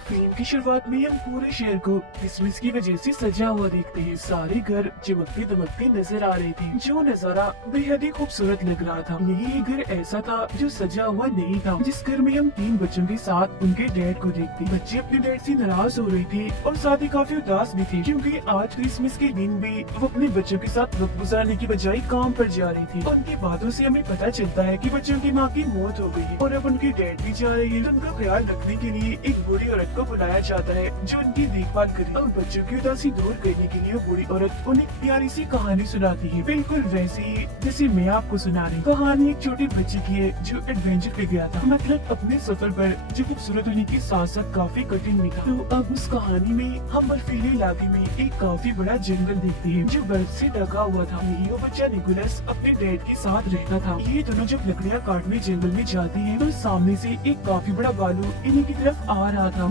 Film की शुरुआत में हम पूरे शहर को क्रिसमस की वजह से सजा हुआ देखते हैं। सारे घर चमकते दमकते नजर आ रहे थे। जो नजारा बेहद ही खूबसूरत लग रहा था। यही एक घर ऐसा था जो सजा हुआ नहीं था, जिस घर में हम 3 बच्चों के साथ उनके डैड को देखते। बच्चे अपने डैड से नाराज हो रहे थे और साथ ही काफी उदास भी थे, क्योंकि आज क्रिसमस के दिन भी वो अपने बच्चों के साथ वक्त गुजारने की बजाय काम पर जा रही थी। उनकी बातों से हमें पता चलता है कि बच्चों की माँ की मौत हो गई है और अब उनके डैड भी जा रहे हैं। उनका ख्याल रखने के लिए एक बूढ़ी औरत को बुलाया जाता है जो उनकी देखभाल करे और बच्चों की उदासी दूर करने के लिए वो बूढ़ी औरत उन्हें प्यारी सी कहानी सुनाती है, बिल्कुल वैसे ही जैसे मैं आपको सुना रही। कहानी एक छोटे बच्चे की है जो एडवेंचर पे गया था, मतलब अपने सफर पर, जो खूबसूरत होने के साथ साथ काफी कठिन भी था। तो अब उस कहानी में हम बर्फीले इलाके में एक काफी बड़ा जंगल देखते हैं जो बर्फ से ढका हुआ था। यही वो बच्चा निकोलस अपने डैड के साथ रहता था। ये दोनों जब लकड़ियाँ काटने जंगल में जाते हैं तो सामने से एक काफी बड़ा भालू इन्हीं की तरफ आ रहा था।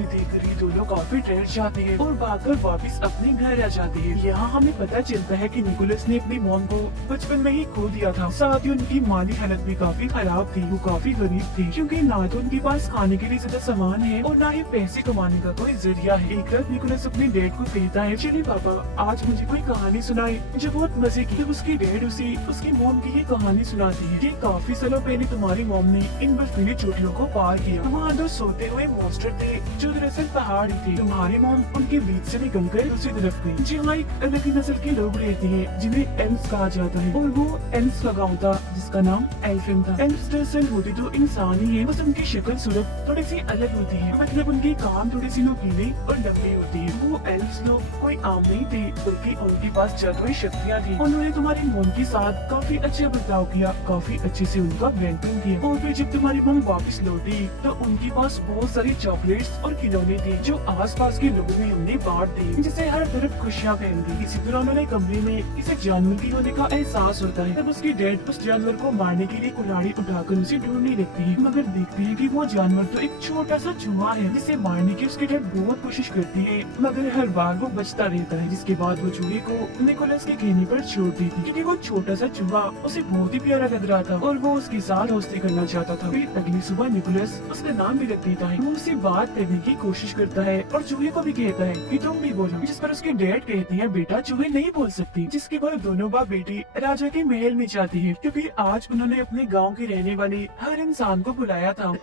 देखकर ये दोनों काफी डर जाते हैं और भागकर वापस अपने घर आ जाते हैं। यहाँ हमें पता चलता है कि निकोलस ने अपनी मॉम को बचपन में ही खो दिया था। साथ ही उनकी माली हालत भी काफी खराब थी। वो काफी गरीब थी, क्योंकि ना तो उनके पास खाने के लिए ज्यादा सामान है और ना ही पैसे कमाने का कोई जरिया है। एक रात निकोलस अपने डैड को कहता है, चलिए पापा आज मुझे कोई कहानी सुनाए, जो बहुत मजे की। जब उसकी डैड उसे उसकी मॉम की ये कहानी सुनाती है कि काफी सालों पहले तुम्हारी मॉम ने इन बर्फीली चोटियों को पार किया। वहाँ 2 सोते हुए मॉन्स्टर थे जो दरअसल पहाड़ थे। तुम्हारी मॉम उनके बीच से निकलकर दूसरी तरफ गई, जहाँ एक अलग ही नस्ल के लोग रहते हैं जिन्हें एल्व्स कहा जाता है, और वो एल्व्स का गाँव था जिसका नाम एल्फिन था। एल्व्स दरअसल होते तो इंसान ही है, बस उनकी शक्ल सूरत थोड़ी सी अलग होती है, मतलब उनके कान थोड़ी सी नुकीले और लंबी होती है। वो एल्व्स लोग कोई आम नहीं थे, बल्कि उनके पास जादुई शक्तियाँ थी। उन्होंने तुम्हारी मॉम के साथ काफी अच्छा बर्ताव किया, काफी अच्छे से उनका वेलकम किया, और फिर जब तुम्हारी मॉम वापस लौटी तो उनके पास बहुत सारी चॉकलेट्स और खिलौने थे जो आसपास के लोगों में हमने बांट दी, जिससे हर तरफ खुशियाँ फैल गई। इसी तरह उन्होंने कमरे में किसी जानवर की होने का एहसास होता है। तब उसकी डैड उस जानवर को मारने के लिए कुल्हाड़ी उठाकर उसे ढूंढने लगती है, मगर देखती है कि वो जानवर तो एक छोटा सा चूहा है, जिसे मारने की उसकी डैड बहुत कोशिश करती है, मगर हर बार वो बचता रहता है। जिसके बाद वो चूहे को निकोलस के कहने पर छोड़ देती, क्योंकि वो छोटा सा चूहा उसे बहुत ही प्यारा लग रहा था और वो उसके साथ दोस्ती करना चाहता था। फिर अगली सुबह निकोलस उसका नाम भी रख देता है। वो उससे बात करने की कोशिश करता है और चूहे को भी कहता है कि तुम भी बोलो, जिस पर उसके डैड कहते हैं, बेटा चूहे नहीं बोल सकती। जिसके बाद दोनों बाप बेटी राजा के महल में जाती है, क्योंकि आज उन्होंने अपने गांव के रहने वाले हर इंसान को बुलाया था।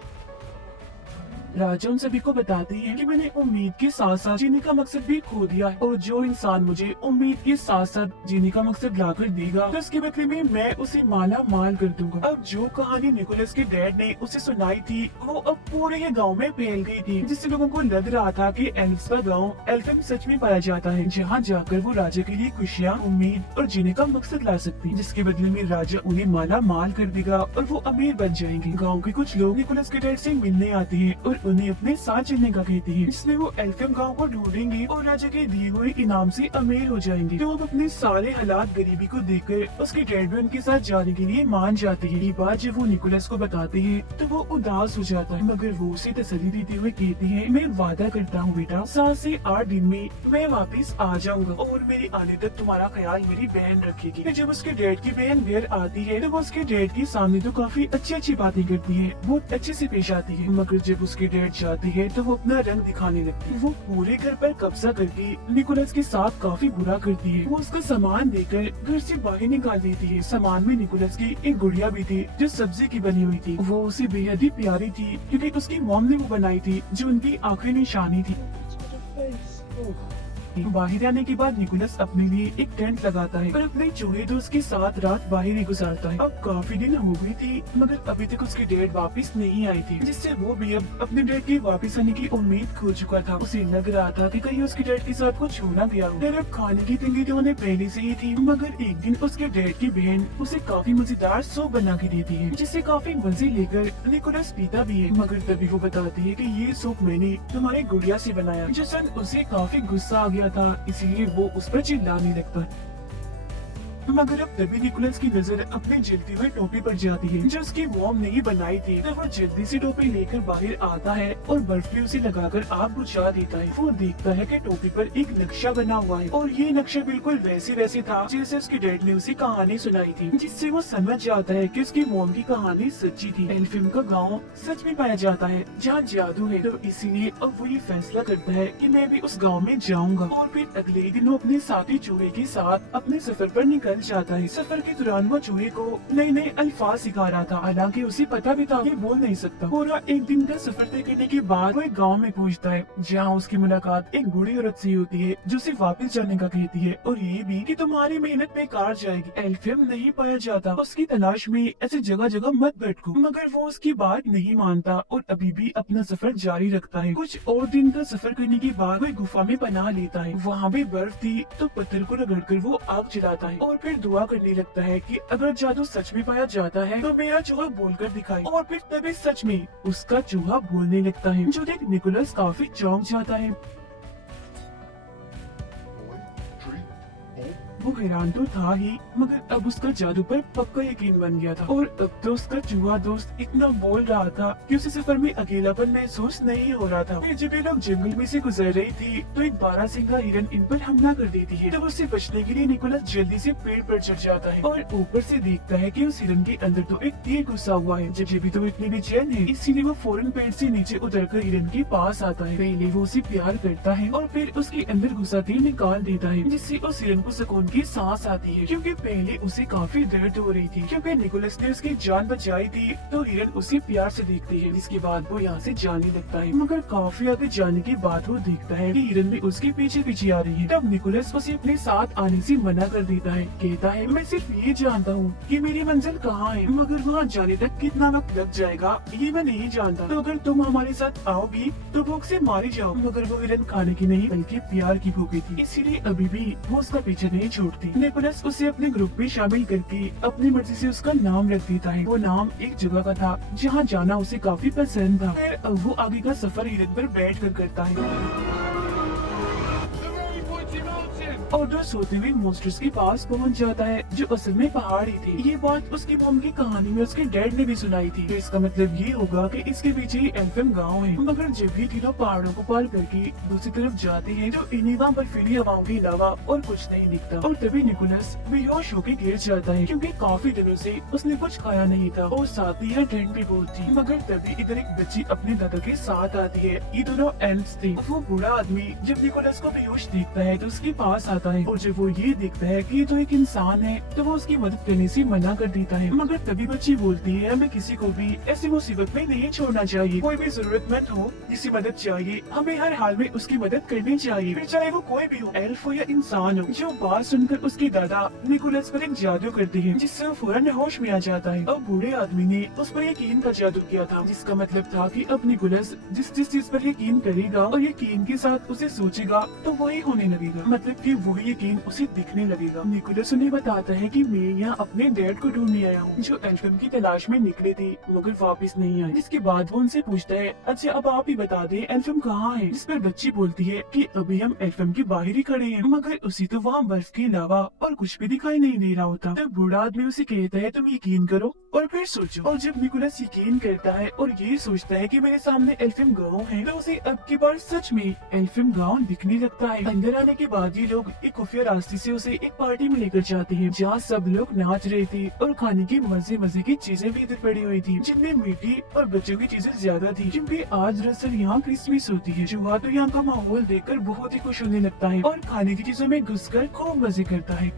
राजा उन सभी को बताती है कि मैंने उम्मीद के साथ साथ जीने का मकसद भी खो दिया है, और जो इंसान मुझे उम्मीद के साथ साथ जीने का मकसद लाकर देगा तो उसके बदले में मैं उसे माला माल कर दूंगा। अब जो कहानी निकोलस के डैड ने उसे सुनाई थी वो अब पूरे ही गांव में फैल गई थी, जिससे लोगों को लग रहा था कि एल्व्स का गांव एल्फिन सच में पाया जाता है, जहां जाकर वो राजा के लिए खुशियां, उम्मीद और जीने का मकसद ला सकती है, जिसके बदले में राजा उन्हें माला माल कर देगा और वो अमीर बन जाएंगे। गाँव के कुछ लोग निकोलस के डैड से मिलने आते हैं और उन्हें अपने साथ चलने का कहती है, जिसमें वो एल्फिन गांव को ढूंढेंगे और राजा के दिए हुए इनाम से अमीर हो जाएंगे। तो अब अपने सारे हालात गरीबी को देखकर उसके डैड भी उनके साथ जाने के लिए मान जाते हैं। ये बात जब वो निकोलस को बताते हैं तो वो उदास हो जाता है, मगर वो उसे तसल्ली देते हुए कहती है, मैं वादा करता हूँ बेटा 7 से 8 दिन में मैं वापिस आ जाऊंगा और मेरे आने तक तुम्हारा ख्याल मेरी बहन रखेगी। फिर जब उसके डैड की बहन घर आती है तो वो उसके डैड के सामने तो काफी अच्छी बातें करती है, बहुत अच्छे से पेश आती है, मगर जब उसके डैड जाती है तो वो अपना रंग दिखाने लगती है। वो पूरे घर पर कब्जा करके निकोलस के साथ काफी बुरा करती है। वो उसका सामान देकर घर से बाहर निकाल देती है। सामान में निकोलस की एक गुड़िया भी थी जो सब्जी की बनी हुई थी। वो उसे बेहद ही प्यारी थी, क्योंकि उसकी मॉम ने वो बनाई थी, जो उनकी आखिरी निशानी थी। बाहर आने के बाद निकोलस अपने लिए एक टेंट लगाता है और अपने चूहे दोस्त के साथ रात बाहर ही गुजारता है। अब काफी दिन हो गई थी, मगर अभी तक उसके डैड वापस नहीं आई थी, जिससे वो भी अब अपने डैड के वापस आने की उम्मीद खो चुका था। उसे लग रहा था कि कहीं उसके डैड के साथ कुछ हो ना गया हो। डैड अब खाने की तंगी तो उन्हें पहले से ही थी, मगर एक दिन उसके डैड की बहन उसे काफी मजेदार सूप बना के देती है, जिसे काफी मजे लेकर निकोलस पीता भी है, मगर तभी वो बताती है कि ये सूप मैंने तुम्हारी गुड़िया से बनाया, जिस उसे काफी गुस्सा आ गया था, इसीलिए वो उस पर चिल्लाने लगता है। मगर अब तभी निकोलस की नजर अपने जलती हुई टोपी पर जाती है जो उसकी मॉम ने ही बनाई थी। तब वो जल्दी से टोपी लेकर बाहर आता है और बर्फ भी उसे लगाकर आग बुझा देता है। वो देखता है कि टोपी पर एक नक्शा बना हुआ है और ये नक्शा बिल्कुल वैसे था जैसे उसके डैड ने उसे कहानी सुनाई थी, जिससे वो समझ जाता है कि उसकी मॉम की कहानी सच्ची थी। एल्फिम का गाँव सच में पाया जाता है जहाँ जादू है, तो इसीलिए अब वो ये फैसला करता है कि मैं भी उस गाँव में जाऊंगा। और फिर अगले ही दिन वो अपने साथी चूहे के साथ अपने सफर पर निकल जाता है। सफर के दौरान वो चूहे को नए नए अल्फाज सिखा रहा था, हालांकि उसे पता भी था कि बोल नहीं सकता। पूरा एक दिन का सफर तय करने के बाद वो एक गाँव में पहुँचता है जहाँ उसकी मुलाकात एक बूढ़ी औरत से होती है जो उसे वापस जाने का कहती है और ये भी कि तुम्हारी मेहनत बेकार जाएगी। एल्फिम नहीं पाया जाता, उसकी तलाश में ऐसे जगह जगह मत भटको। मगर वो उसकी बात नहीं मानता और अभी भी अपना सफर जारी रखता है। कुछ और दिन का सफर करने के बाद वो एक गुफा में पनाह लेता है। वहाँ भी बर्फ थी तो पत्थर को रगड़कर वो आग जलाता है और फिर दुआ करने लगता है कि अगर जादू सच में पाया जाता है तो मेरा चूहा बोलकर दिखाए। और फिर तभी सच में उसका चूहा बोलने लगता है, जो देख निकोलस काफी चौंक जाता है। वो हैरान तो था ही, मगर अब उसका जादू पर पक्का यकीन बन गया था। और अब तो उसका चूहा दोस्त इतना बोल रहा था कि उसे सफर में अकेलापन महसूस नहीं हो रहा था। फिर जब ये लोग जंगल में से गुजर रही थी तो एक बारहसिंगा हिरन इन पर हमला कर देती है। तब उससे बचने के लिए निकोलस जल्दी से पेड़ पर चढ़ जाता है और ऊपर से देखता है कि उस हिरन के अंदर तो एक तीर घुसा हुआ है। जब भी तो इतनी बेचैन है, इसीलिए वो फौरन पेड़ से नीचे उतरकर हिरन के पास आता है। पहले वो उसे प्यार करता है और फिर उसके अंदर घुसा तीर निकाल देता है, जिससे उस हिरन को सुकून की सांस आती है, क्योंकि पहले उसे काफी दर्द हो रही थी। क्योंकि निकोलस ने उसकी जान बचाई थी तो हिरन उसे प्यार से देखती है, जिसके बाद वो यहाँ से जाने लगता है। मगर काफी आगे जाने के बाद वो देखता है कि हिरन भी उसके पीछे पीछे आ रही है। तब निकोलस उसे अपने साथ आने से मना कर देता है, कहता है मैं सिर्फ ये जानता हूँ कि मेरी मंजिल कहाँ है, मगर वहाँ जाने तक कितना वक्त लग जाएगा ये मैं नहीं जानता। तो अगर तुम हमारे साथ आओगी तो भूख से मारी जाओ। मगर वो हिरन खाने की नहीं बल्कि प्यार की भूखी थी, इसीलिए अभी भी वो उसका पीछे नहीं छोड़ती। निकोलस उसे अपने ग्रुप में शामिल करके अपनी मर्जी से उसका नाम रख देता है। वो नाम एक जगह का था जहाँ जाना उसे काफी पसंद था। फिर वो आगे का सफर हिरन पर बैठ कर करता है और जो सोते हुए मॉन्स्टर्स के पास पहुंच जाता है, जो असल में पहाड़ ही थे। ये बात उसकी मॉम की कहानी में उसके डैड ने भी सुनाई थी, तो इसका मतलब ये होगा कि इसके पीछे ही एल्फिम गाँव है। मगर जब भी तीनों पहाड़ों को पार करके दूसरी तरफ जाते हैं तो इन्हीं वहाँ बर्फीली हवाओं के अलावा और कुछ नहीं दिखता। और तभी निकोलस बेहोश होकर गिर जाता है, क्योंकि काफी दिनों से उसने कुछ खाया नहीं था और साथ ही यह ठंड भी बहुत थी। मगर तभी इधर एक बच्ची अपने दादा के साथ आती है। ये दोनों एल्फ्स थे। वो बूढ़ा आदमी जब निकोलस को बेहोश देखता है तो उसके पास आता है और जब वो ये देखता है कि ये तो एक इंसान है तो वो उसकी मदद करने से मना कर देता है। मगर तभी बच्ची बोलती है हमें किसी को भी ऐसी मुसीबत में नहीं छोड़ना चाहिए। कोई भी जरूरतमंद हो, जिसकी मदद चाहिए, हमें हर हाल में उसकी मदद करनी चाहिए, फिर चाहे वो कोई भी हो, एल्फ हो या इंसान हो। जो बात सुनकर उसके दादा निकोलस पर एक जादू करते हैं, जिससे वो फौरन होश में आ जाता है। अब बूढ़े आदमी ने उस पर यकीन का जादू किया था, जिसका मतलब था कि अब निकोलस जिस जिस चीज पर यकीन करेगा और यकीन के साथ उसे सोचेगा तो वही होने लगेगा, मतलब कि वही यकीन उसे दिखने लगेगा। निकोलस उन्हें बताता है कि मैं यहाँ अपने डैड को ढूंढने आया हूँ, जो एल्फिम की तलाश में निकले थे मगर वापस नहीं आए। जिसके बाद वो उनसे पूछता है अच्छा अब आप ही बता दें एल्फिम कहाँ है। जिस पर बच्ची बोलती है कि अभी हम एल्फिम के बाहर ही खड़े हैं, मगर उसी तो वहाँ बर्फ के अलावा और कुछ भी दिखाई नहीं दे रहा होता। तब बूढ़ा आदमी उसे कहता है तुम यकीन करो और फिर सोचो। और जब निकोलस यकीन करता है और ये सोचता है कि मेरे सामने एल्फिम गाँव है, तो उसे अब की बार सच में एल्फिम गाँव दिखने लगता है। अंदर आने के बाद ये लोग एक खुफिया रास्ते से उसे एक पार्टी में लेकर जाते हैं, जहाँ सब लोग नाच रहे थे और खाने की मजे मजे की चीजें भी इधर पड़ी हुई थी, जिनमें मीठी और बच्चों की चीजें ज्यादा थी, क्योंकि आज दरअसल यहाँ क्रिसमस होती है। चूहा तो यहाँ का माहौल देखकर बहुत ही खुश होने लगता है और खाने की चीजों में घुसकर खूब मजे करता है।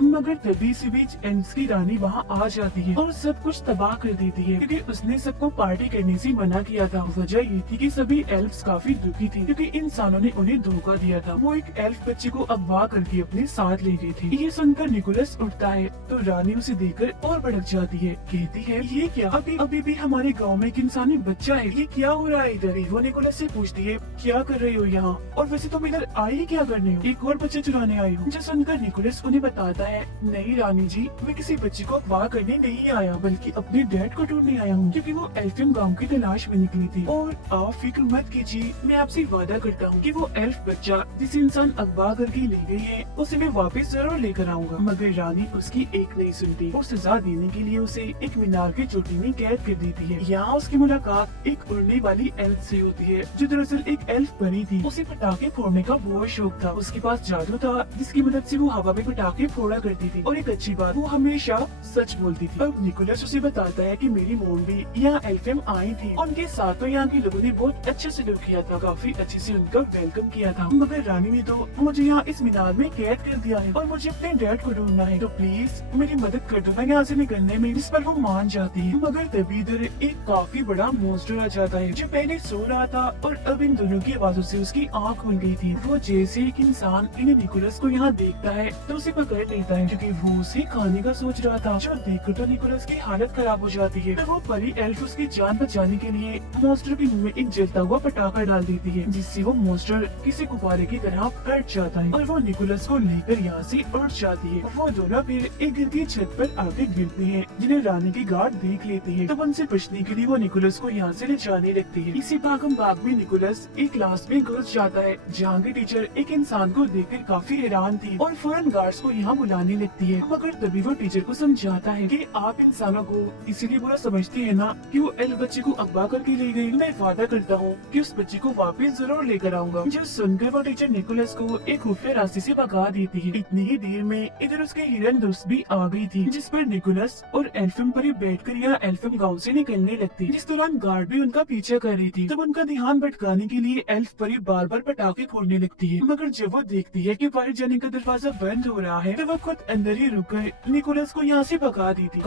मगर तभी इसी बीच एल्फ्स की रानी वहाँ आ जाती है और सब कुछ तबाह कर देती है, क्योंकि उसने सबको पार्टी करने से मना किया था। वजह ये थी कि सभी एल्फ्स काफी दुखी थे, क्योंकि इंसानों ने उन्हें धोखा दिया था। वो एक एल्फ बच्चे को अगवा करके अपने साथ ले गए थे। ये सुनकर निकोलस उठता है तो रानी उसे देखकर और भड़क जाती है, कहती है ये क्या, अभी भी हमारे गाँव में एक इंसानी बच्चा है, ये क्या हो रहा है इधर। वो निकोलस से पूछती है क्या कर रहे हो यहाँ, और वैसे तुम इधर आई क्या करने हो, एक और बच्चे चुराने आई हो। जो सुनकर निकोलस उन्हें बताता है, नहीं रानी जी, मैं किसी बच्ची को अगवा करने नहीं आया बल्कि अपने डैड को ढूंढने आया हूँ, क्योंकि वो एल्फियम गांव की तलाश में निकली थी। और आप फिक्र मत कीजिए, मैं आपसे वादा करता हूँ कि वो एल्फ बच्चा जिसे इंसान अगवा करके ले गई है उसे मैं वापस जरूर लेकर आऊंगा। मगर रानी उसकी एक नहीं सुनती और सजा देने के लिए उसे एक मीनार की चोटी में कैद कर देती है। यहाँ उसकी मुलाकात एक उड़ने वाली एल्फ से होती है जो दरअसल एक एल्फ परी थी। उसे पटाखे फोड़ने का बहुत शौक था, उसके पास जादू था जिसकी मदद से वो हवा में पटाखे फोड़ा करती थी। और एक अच्छी बात, वो हमेशा सच बोलती थी। अब निकोलस उसे बताता है कि मेरी मोम भी यहाँ एल्फियम आई थी, उनके साथ तो यहाँ के लोगों ने बहुत अच्छा सलूक किया था, काफी अच्छे से उनका वेलकम किया था। मगर रानी ने तो मुझे यहाँ इस मीनार में कैद कर दिया है और मुझे अपने डैड को ढूंढना है, तो प्लीज मेरी मदद कर दो ना यहाँ से निकलने में। जिस पर वो मान जाती है। मगर तभी इधर एक काफी बड़ा मॉन्स्टर आ जाता है जो पहले सो रहा था और अब इन दोनों की आवाजों से उसकी आँख खुल गई थी। वो जैसे एक इंसान इन निकोलस को यहाँ देखता है तो उसे पकड़ लेता है, क्योंकि वो उसे खाने का सोच रहा था। जो देखकर तो निकोलस की हालत खराब हो जाती है। तो वो परी एल्फ उसकी जान बचाने के लिए मॉन्स्टर के मुंह में एक जलता हुआ पटाखा डाल देती है, जिससे वो मॉन्स्टर किसी गुब्बारे की तरह फट जाता है और वो निकोलस को लेकर यहाँ से उड़ जाती है। वो दोनों फिर एक घर की छत पर आगे गिरते हैं, जिन्हें रानी की गार्ड देख लेती है। तब उनसे बचने के लिए वो निकोलस को यहाँ से ले जाने लगती है। इसी भागम भाग में निकोलस एक क्लास में घुस जाता है, जहाँ की टीचर एक इंसान को देखकर काफी हैरान थी और फौरन गार्ड्स को यहाँ बुलाने लगती है। मगर तभी वो टीचर को समझाता है कि आप इंसानों को इसीलिए बुरा समझती है ना कि वो एल्फ बच्चे को अगवा करके ले गई। मैं वादा करता हूँ कि उस बच्चे को वापस जरूर लेकर आऊंगा। जो सुनकर वो टीचर निकोलस को एक खुफिया रास्ते से भगा देती है। इतनी ही देर में इधर उसके हिरन दोस्त भी आ गई थी, जिस पर निकोलस और एल्फियम परी बैठकर यहाँ एल्फियम गांव से निकलने लगती। जिस दौरान गार्ड भी उनका पीछा कर रही थी। तब उनका ध्यान भटकाने के लिए एल्फ परी बार बार पटाखे फोड़ने लगती है। मगर जब वो देखती है कि बाहर जाने का दरवाजा बंद हो रहा है तो वो खुद अंदर ही रुककर निकोलस को यहाँ से भगा देती।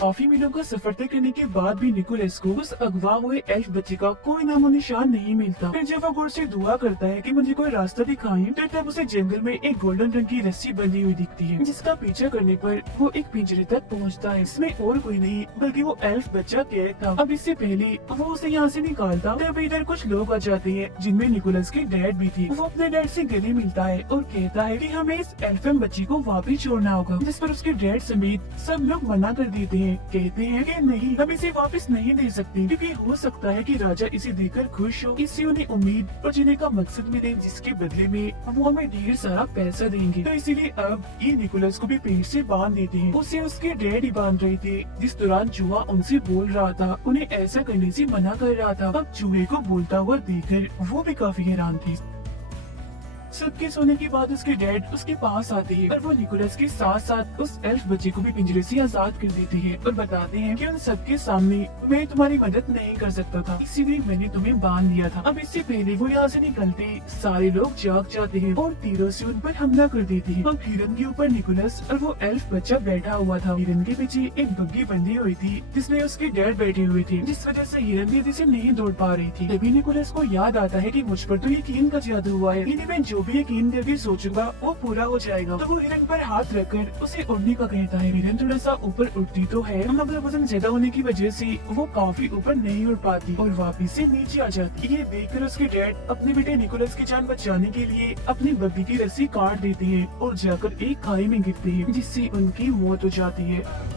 काफी मीलों का सफर तय करने के बाद भी निकोलस को उस अगवा हुए एल्फ बच्चे का कोई नामो निशान नहीं मिलता। फिर जब वो गौर से दुआ करता है कि मुझे कोई रास्ता दिखाएं, तो तब उसे जंगल में एक गोल्डन रंग की रस्सी बंधी हुई दिखती है, जिसका पीछा करने पर वो एक पिंजरे तक पहुंचता है। इसमें और कोई नहीं बल्कि वो एल्फ बच्चा कैद था। अब इससे पहले वो उसे यहाँ से निकालता तब इधर कुछ लोग आ जाते हैं, जिनमें निकोलस के डैड भी थे। वो अपने डैड से गले मिलता है और कहता है कि हमें इस एल्फियम बच्ची को वापिस छोड़ना होगा, जिस पर उसके डैड समेत सब लोग मना कर देते हैं। कहते हैं कि नहीं, हम इसे वापस नहीं दे सकते, क्योंकि हो सकता है कि राजा इसे देकर खुश हो, इससे उन्हें उम्मीद और जीने का मकसद मिले, जिसके बदले में वो हमें ढेर सारा पैसा देंगे। तो इसीलिए अब ये निकोलस को भी पेड़ से बांध देते हैं। उसे उसके डैड ही बांध रहे थे। जिस दौरान चूहा उनसे बोल रहा था, उन्हें ऐसा करने से मना कर रहा था। अब चूहे को बोलता हुआ देखकर वो भी काफी हैरान थी। सबके सोने के बाद उसके डैड उसके पास आते हैं और वो निकोलस के साथ साथ उस एल्फ बच्चे को भी पिंजरे से आजाद कर देते हैं और बताते हैं कि उन सबके सामने मैं तुम्हारी मदद नहीं कर सकता था, इसीलिए मैंने तुम्हें बांध लिया था। अब इससे पहले वो यहाँ से निकलते सारे लोग जाग जाते हैं और तीरों से उन पर हमला कर देते हैं। अब हिरन के ऊपर निकोलस और वो एल्फ बच्चा बैठा हुआ था। हिरन के पीछे एक बग्गी बंधी हुई थी जिसमें उसके डैड बैठे हुए थे, जिस वजह से हिरन तेजी से नहीं दौड़ पा रही थी। तभी निकोलस को याद आता है कि मुझ पर तो यकीन का जादू हुआ है, इन्हें मैं जो भी यकीन करके सोचूंगा वो पूरा हो जाएगा। तो वो हिरन पर हाथ रखकर उसे उड़ने का कहता है। हिरन थोड़ा सा ऊपर उड़ती तो है, मगर वजन ज्यादा होने की वजह से वो काफी ऊपर नहीं उड़ पाती और वापिस से नीचे आ जाती। ये देखकर उसके डैड अपने बेटे निकोलस की जान बचाने के लिए अपनी बग्गी की रस्सी काट देते हैं और जाकर एक खाई में गिरते हैं, जिससे उनकी मौत हो जाती है।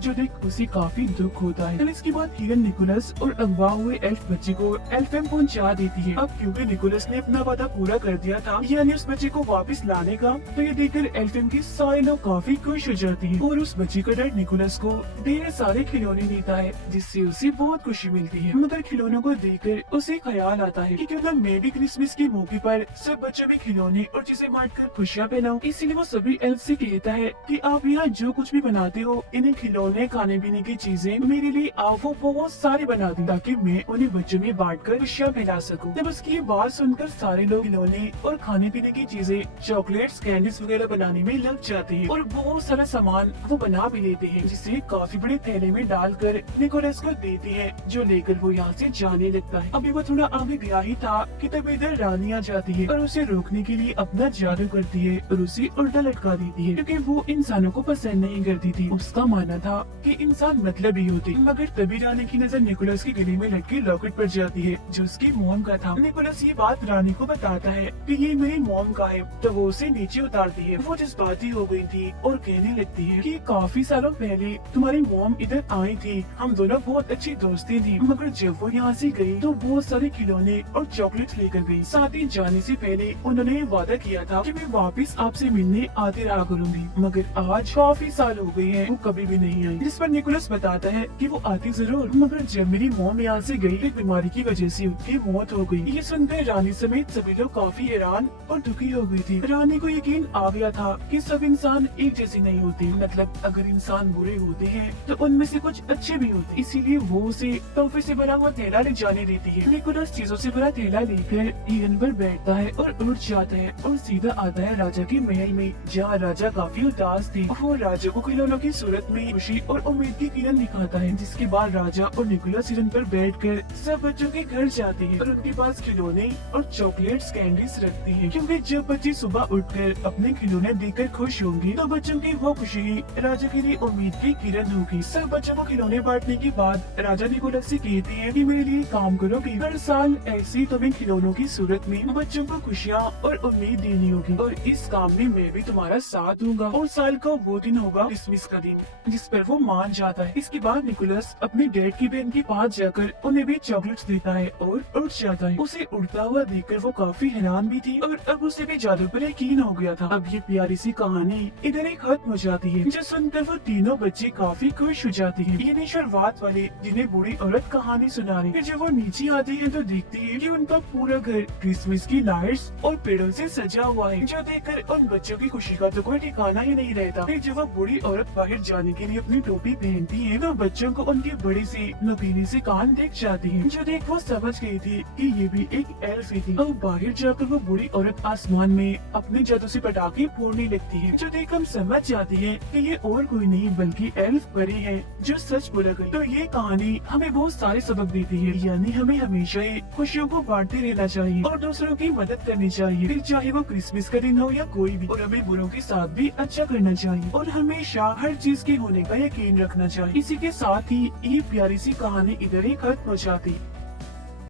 जो देख उसे काफी दुख होता है। इसके बाद हिरन निकोलस और अगवा हुए एल्फ बच्चे को एल्फियम पहुंचा देती है। अब क्योंकि निकोलस ने अपना वादा पूरा कर दिया था, यानी उस बच्चे को वापस लाने का, तो ये देखकर एल्फियम के सारे लोग काफी खुश हो जाती है और उस बच्चे का डैड निकोलस को ढेर सारे खिलौने देता है, जिससे उसे बहुत खुशी मिलती है। मगर खिलौनों को देखकर उसे ख्याल आता है कि क्यों ना मैं भी क्रिसमस के मौके पर सब बच्चों में खिलौने और चीजें बांट कर खुशियाँ फैलाऊं। इसीलिए वो सभी एल्फ से कहता है कि आप यहाँ जो कुछ भी बनाते हो, इन्हें खिलौने खाने पीने की चीजें मेरे लिए आप वो बहुत सारी बना दी, ताकि मैं उन्हें बच्चों में बांट कर खुशियाँ फैला सकूं। जब उसकी ये बात सुनकर सारे लोग खिलौने और खाने पीने की चीजें, चॉकलेट्स, कैंडीज वगैरह बनाने में लग जाते हैं और बहुत सारा सामान वो बना भी लेते हैं, जिसे काफी बड़े थैले में डालकर निकोलस को देते हैं, जो लेकर वो यहाँ से जाने लगता है। अभी वो थोड़ा आगे गया ही था कि तब इधर रानी आ जाती है और उसे रोकने के लिए अपना जादू करती है और उसे उल्टा लटका देती है, क्योंकि वो इंसानों को पसंद नहीं करती थी। उसका मानना था कि इंसान मतलबी होते, मगर तभी रानी की नजर निकोलस की गले में लटके लॉकेट पर जाती है जो उसकी मॉम का था। निकोलस ये बात रानी को बताता है कि ये मेरी मॉम का है, तो वो उसे नीचे उतारती है। वो जज्बाती हो गई थी और कहने लगती है कि काफी सालों पहले तुम्हारी मॉम इधर आई थी, हम दोनों बहुत अच्छी दोस्तें थी, मगर जब वो यहाँ से गई तो बहुत सारे खिलौने और चॉकलेट लेकर गई। साथ ही जाने से पहले उन्होंने ये वादा किया था कि मैं वापस आपसे मिलने आते रहा करूंगी, मगर आज काफी साल हो गए हैं वो कभी भी नहीं आई। जिस पर निकोलस बताता है कि वो आती जरूर, मगर जब मेरी मॉम यहाँ से गई एक बीमारी की वजह से उसकी मौत हो गई। ये सुनकर रानी समेत सभी लोग काफी हैरान और दुखी हो गई थी। रानी को यकीन आ गया था कि सब इंसान एक जैसे नहीं होते, मतलब अगर इंसान बुरे होते हैं तो उनमें से कुछ अच्छे भी होते, इसीलिए वो उसे तोहफे से भरा हुआ थैला ले जाने देती है। निकोलस चीजों से भरा थैला लेकर ईगन पर बैठता है और उड़ जाता है और सीधा आता है राजा के महल में, जहाँ राजा काफी उदास थे। वो राजा को खिलौनों की सूरत में खुशी और उम्मीद की किरण दिखाता है, जिसके बाद राजा और निकोलस हिरन पर बैठकर सब बच्चों के घर जाते हैं और उनके पास खिलौने और चॉकलेट्स कैंडीज रखते हैं, क्योंकि जब बच्चे सुबह उठकर अपने खिलौने देखकर खुश होंगे तो बच्चों की वो खुशी राजा के लिए उम्मीद की किरण होगी। सब बच्चों को खिलौने बांटने के बाद राजा निकोलस से कहते हैं कि मेरे लिए काम करो कि हर साल ऐसे तुम्हें खिलौनों की सूरत में बच्चों को खुशियाँ और उम्मीद देनी होगी, और इस काम में मैं भी तुम्हारा साथ दूंगा। और साल का वो दिन होगा क्रिसमस का दिन, जिस पर वो मान जाता है। इसके बाद निकोलस अपने डैड की बहन के पास जाकर उन्हें भी चॉकलेट्स देता है और उड़ जाता है। उसे उड़ता हुआ देखकर वो काफी हैरान भी थी और अब उसे भी जादू पर यकीन हो गया था। अब ये प्यारी सी कहानी इधर ही खत्म हो जाती है, जो सुनकर वो तीनों बच्चे काफी खुश हो जाते हैं। ये शुरुआत वाले जिन्हें बूढ़ी औरत कहानी सुना रही है। जब वो नीचे आती है तो देखती है कि उनका पूरा घर क्रिसमस की लाइट्स और पेड़ों से सजा हुआ है, जो देखकर उन बच्चों की खुशी का तो कोई ठिकाना ही नहीं रहता। फिर जब वो बूढ़ी औरत बाहर जाने के लिए अपनी टोपी पहनती है तो बच्चों को उनके बड़े से नकीली से कान दिख जाती है, जो देख वो समझ गई थी कि ये भी एक एल्फ ही थी। और बाहर जाकर वो बूढ़ी औरत आसमान में अपने जादू से पटाखे फोड़ने लगती है, जो देख हम समझ जाती है कि ये और कोई नहीं बल्कि एल्फ परी है जो सच बोला गई। तो ये कहानी हमें बहुत सारे सबक देती है, यानी हमें हमेशा ही खुशियों को बांटते रहना चाहिए और दूसरों की मदद करनी चाहिए, फिर चाहे वो क्रिसमस का दिन हो या कोई भी। और हमें बुरों के साथ भी अच्छा करना चाहिए और हमेशा हर चीज के होने का यकीन रखना चाहिए। इसी के साथ ही ये प्यारी सी कहानी इधर ही खत्म हो जाती।